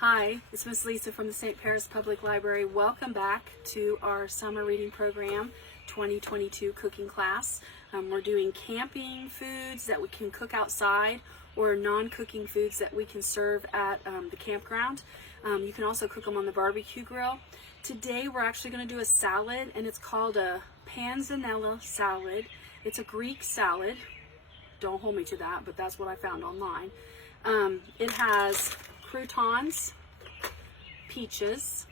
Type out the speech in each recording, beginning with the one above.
Hi, it's Miss Lisa from the St. Paris Public Library. Welcome back to our summer reading program 2022 cooking class. We're doing camping foods that we can cook outside or non-cooking foods that we can serve at the campground. You can also cook them on the barbecue grill. Today we're actually going to do a salad, and it's called a Panzanella salad. It's a Greek salad. Don't hold me to that, but that's what I found online. It has croutons, peaches,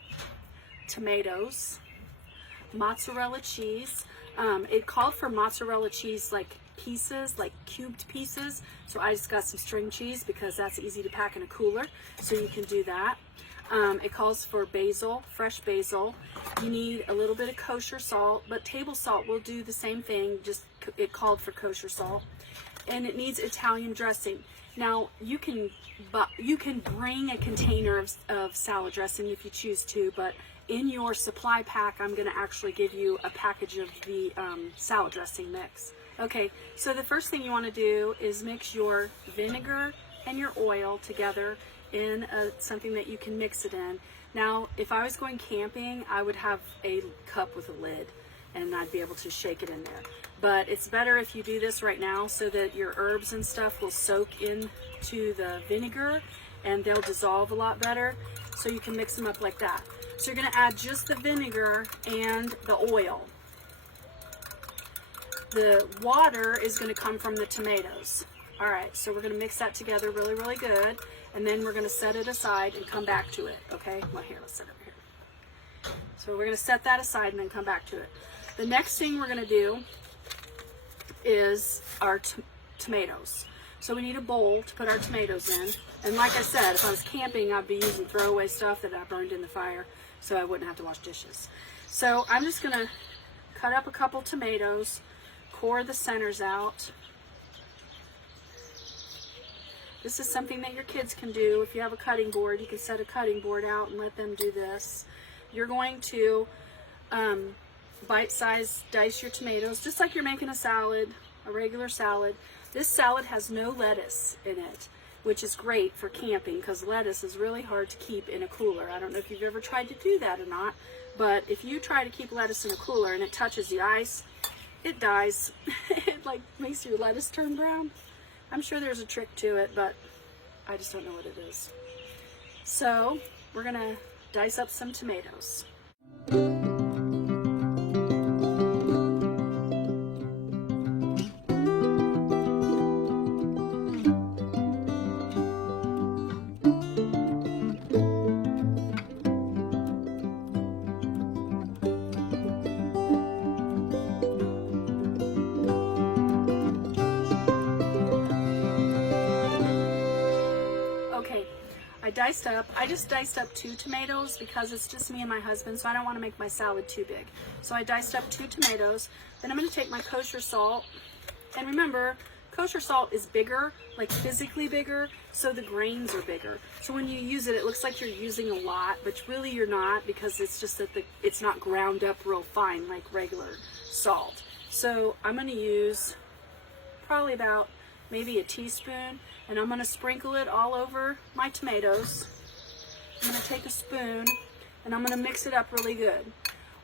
tomatoes, mozzarella cheese. It called for mozzarella cheese like pieces, like cubed pieces. So I just got some string cheese because that's easy to pack in a cooler. So you can do that. It calls for basil, fresh basil. You need a little bit of kosher salt, but table salt will do the same thing. Just it called for kosher salt. And it needs Italian dressing. Now you can bring a container of salad dressing if you choose to, but in your supply pack I'm going to actually give you a package of the salad dressing mix. Okay, so the first thing you want to do is mix your vinegar and your oil together in something that you can mix it in. Now if I was going camping, I would have a cup with a lid and I'd be able to shake it in there. But it's better if you do this right now so that your herbs and stuff will soak into the vinegar and they'll dissolve a lot better, so you can mix them up like that. So you're going to add just the vinegar and the oil. The water is going to come from the tomatoes. Alright, so we're going to mix that together really, really good, and then we're going to set it aside and come back to it. Okay, well here, let's set it over here. So we're going to set that aside and then come back to it. The next thing we're going to do is our tomatoes. So we need a bowl to put our tomatoes in. And like I said, if I was camping, I'd be using throwaway stuff that I burned in the fire, so I wouldn't have to wash dishes. So I'm just going to cut up a couple tomatoes, core the centers out. This is something that your kids can do. If you have a cutting board, you can set a cutting board out and let them do this. You're going to bite-size dice your tomatoes just like you're making a salad, a regular salad. This salad has no lettuce in it, which is great for camping because lettuce is really hard to keep in a cooler. I don't know if you've ever tried to do that or not, but if you try to keep lettuce in a cooler and it touches the ice, it dies. It like makes your lettuce turn brown. I'm sure there's a trick to it, but I just don't know what it is. So we're gonna dice up some tomatoes. I just diced up 2 tomatoes because it's just me and my husband, so I don't want to make my salad too big. So I diced up 2 tomatoes. Then I'm going to take my kosher salt. And remember, kosher salt is bigger, like physically bigger, so the grains are bigger. So when you use it, it looks like you're using a lot, but really you're not, because it's just that it's not ground up real fine like regular salt. So I'm going to use probably about maybe a teaspoon, and I'm going to sprinkle it all over my tomatoes. I'm going to take a spoon and I'm going to mix it up really good.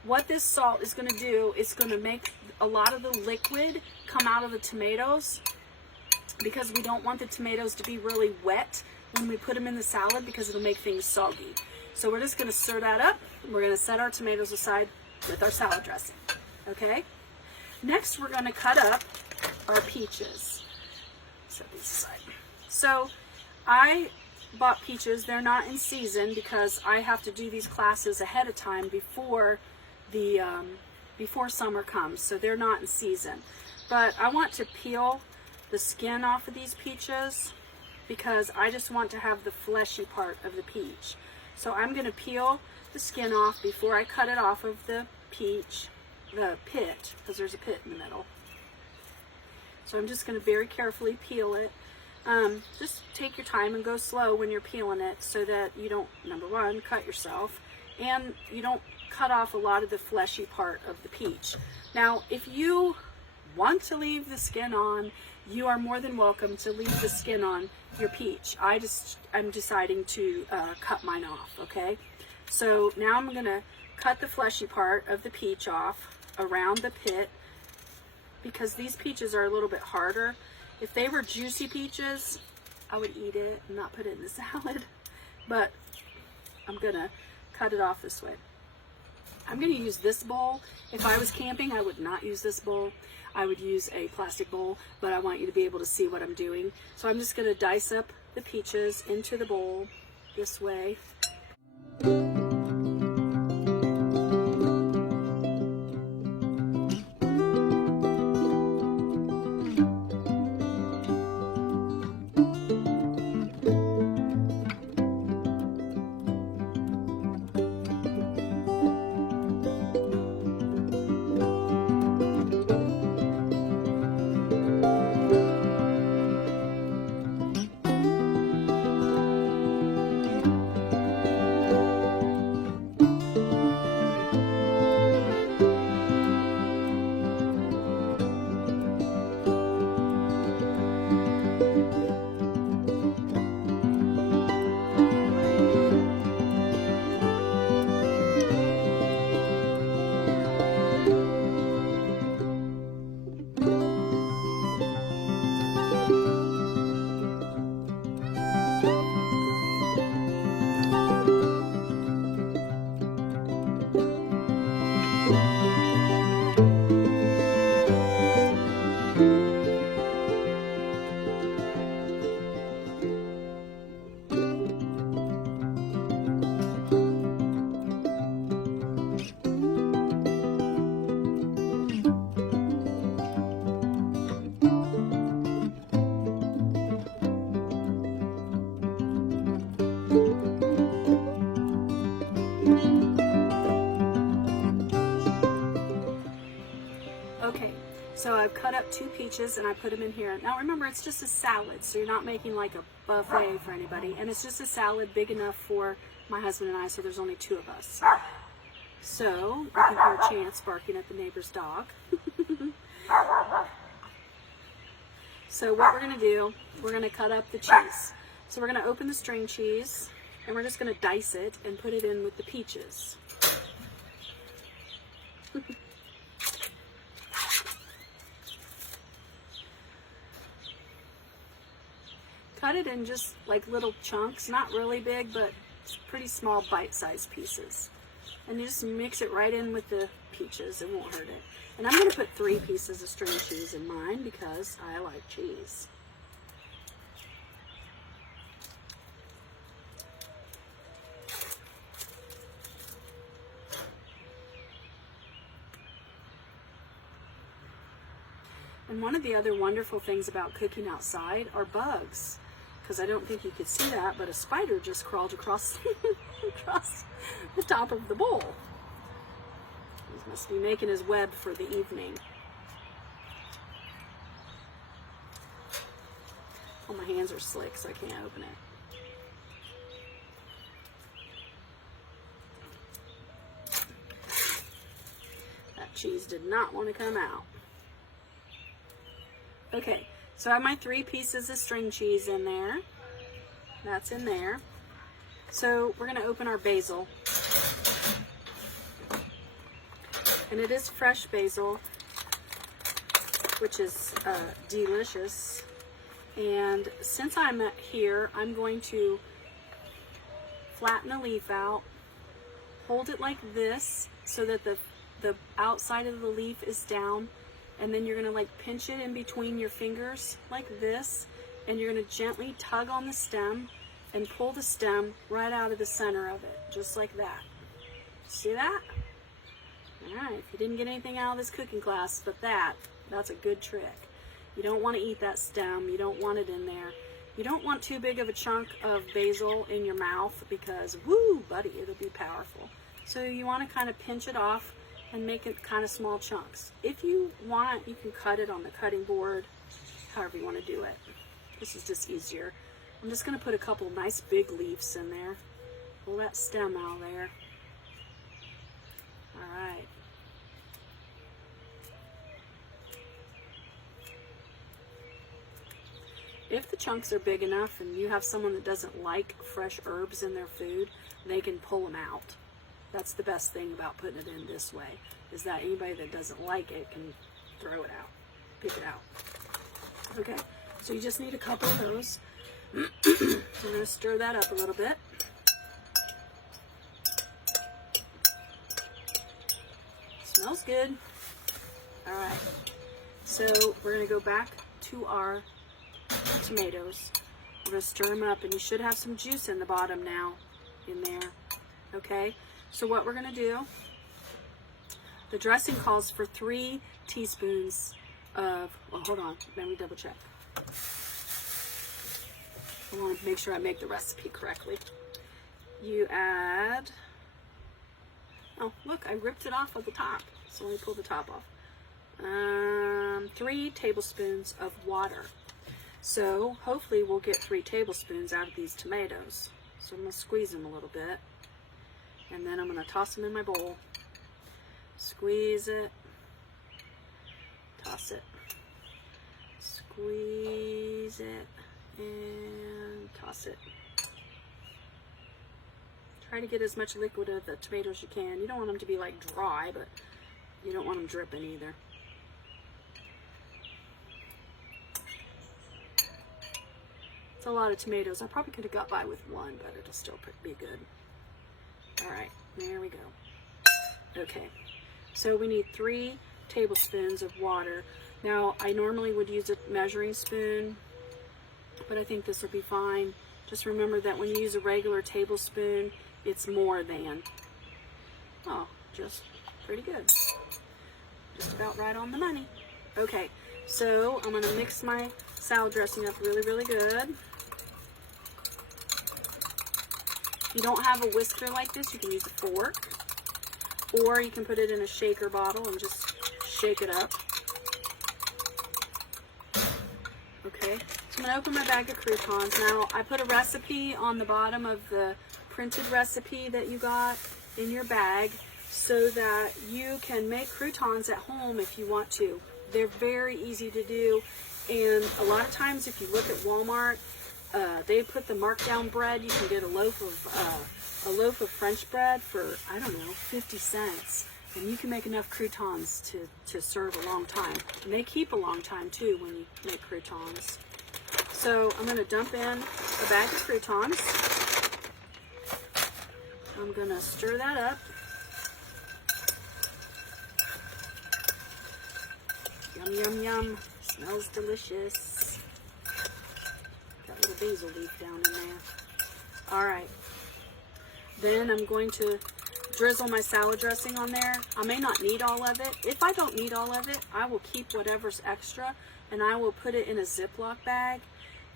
What this salt is going to do, it's going to make a lot of the liquid come out of the tomatoes, because we don't want the tomatoes to be really wet when we put them in the salad because it'll make things soggy. So we're just going to stir that up. We're going to set our tomatoes aside with our salad dressing. Okay? Next we're going to cut up our peaches. Set these aside. So I bought peaches. They're not in season because I have to do these classes ahead of time before the before summer comes, so they're not in season. But I want to peel the skin off of these peaches because I just want to have the fleshy part of the peach. So I'm going to peel the skin off before I cut it off of the peach, the pit, because there's a pit in the middle. So I'm just going to very carefully peel it. Just take your time and go slow when you're peeling it so that you don't, number one, cut yourself, and you don't cut off a lot of the fleshy part of the peach. Now, if you want to leave the skin on you are more than welcome to leave the skin on your peach. I'm deciding to cut mine off, okay? So now I'm gonna cut the fleshy part of the peach off around the pit, because these peaches are a little bit harder. If they were juicy peaches, I would eat it and not put it in the salad, but I'm gonna cut it off this way. I'm gonna use this bowl. If I was camping, I would not use this bowl. I would use a plastic bowl, but I want you to be able to see what I'm doing. So I'm just gonna dice up the peaches into the bowl this way. Okay, so I've cut up 2 peaches and I put them in here. Now remember, it's just a salad, so you're not making like a buffet for anybody. And it's just a salad big enough for my husband and I, so there's only 2 of us. So, you can hear Chance barking at the neighbor's dog. So what we're going to do, we're going to cut up the cheese. So we're going to open the string cheese, and we're just going to dice it and put it in with the peaches. Cut it in just like little chunks, not really big, but pretty small bite-sized pieces. And you just mix it right in with the peaches, it won't hurt it. And I'm going to put 3 pieces of string cheese in mine because I like cheese. And one of the other wonderful things about cooking outside are bugs. Because I don't think you could see that, but a spider just crawled across, across the top of the bowl. He must be making his web for the evening. Oh, my hands are slick, so I can't open it. That cheese did not want to come out. Okay. So I have my 3 pieces of string cheese in there. That's in there. So we're going to open our basil. And it is fresh basil, which is delicious. And since I'm here, I'm going to flatten the leaf out, hold it like this so that the outside of the leaf is down. And then you're going to like pinch it in between your fingers like this, and you're going to gently tug on the stem and pull the stem right out of the center of it, just like that. See that? Alright, if you didn't get anything out of this cooking class but that's a good trick. You don't want to eat that stem, you don't want it in there. You don't want too big of a chunk of basil in your mouth because, woo, buddy, it'll be powerful. So you want to kind of pinch it off and make it kind of small chunks. If you want, you can cut it on the cutting board, however you want to do it. This is just easier. I'm just going to put a couple nice big leaves in there. Pull that stem out of there. Alright. If the chunks are big enough and you have someone that doesn't like fresh herbs in their food, they can pull them out. That's the best thing about putting it in this way, is that anybody that doesn't like it can throw it out, pick it out. Okay, so you just need a couple of those. So I'm going to stir that up a little bit. Smells good. All right, so we're going to go back to our tomatoes. We're going to stir them up, and you should have some juice in the bottom now in there. Okay, so what we're going to do, the dressing calls for 3 teaspoons of, well, hold on, let me double check. I want to make sure I make the recipe correctly. You add, oh, look, I ripped it off of the top, so let me pull the top off. 3 tablespoons of water. So hopefully we'll get 3 tablespoons out of these tomatoes. So I'm going to squeeze them a little bit, and then I'm going to toss them in my bowl. Squeeze it, toss it, squeeze it, and toss it. Try to get as much liquid of the tomatoes as you can. You don't want them to be like dry, but you don't want them dripping either. It's a lot of tomatoes. I probably could have got by with 1, but it'll still be good. All right, there we go. Okay, so we need 3 tablespoons of water. Now, I normally would use a measuring spoon, but I think this will be fine. Just remember that when you use a regular tablespoon, it's more than. Oh, just pretty good. Just about right on the money. Okay, so I'm going to mix my salad dressing up really, really good. If you don't have a whisker like this, you can use a fork, or you can put it in a shaker bottle and just shake it up. Okay, so I'm going to open my bag of croutons. Now, I put a recipe on the bottom of the printed recipe that you got in your bag so that you can make croutons at home if you want to. They're very easy to do, and a lot of times if you look at Walmart, they put the markdown bread. You can get a loaf of French bread for, I don't know, 50 cents. And you can make enough croutons to serve a long time. And they keep a long time too when you make croutons. So I'm going to dump in a bag of croutons. I'm going to stir that up. Yum, yum, yum. Smells delicious. Got a little basil leaf down in there. All right. Then I'm going to drizzle my salad dressing on there. I may not need all of it. If I don't need all of it, I will keep whatever's extra, and I will put it in a Ziploc bag,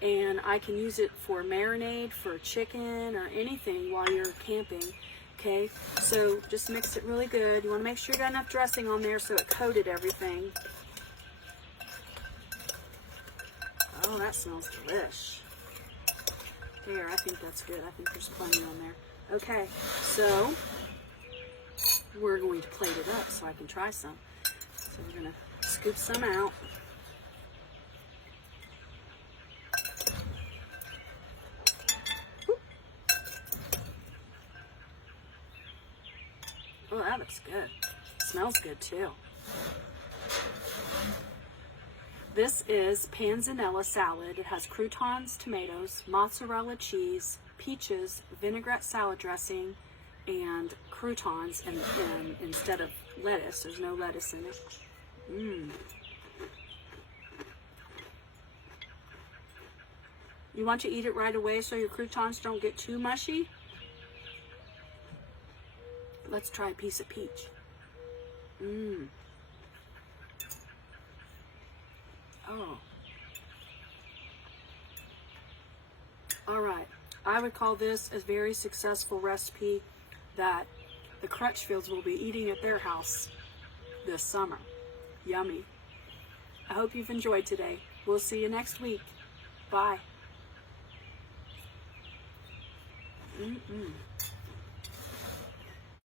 and I can use it for marinade, for chicken, or anything while you're camping. Okay, so just mix it really good. You want to make sure you got enough dressing on there so it coated everything. Oh, that smells delish. There, I think that's good. I think there's plenty on there. Okay, so we're going to plate it up so I can try some. So we're going to scoop some out. Whoop. Oh, that looks good. Smells good too. This is Panzanella salad. It has croutons, tomatoes, mozzarella cheese, peaches, vinaigrette salad dressing, and croutons, and instead of lettuce. There's no lettuce in it. You want to eat it right away so your croutons don't get too mushy? Let's try a piece of peach. Oh. All right. I would call this a very successful recipe that the Crutchfields will be eating at their house this summer. Yummy. I hope you've enjoyed today. We'll see you next week. Bye.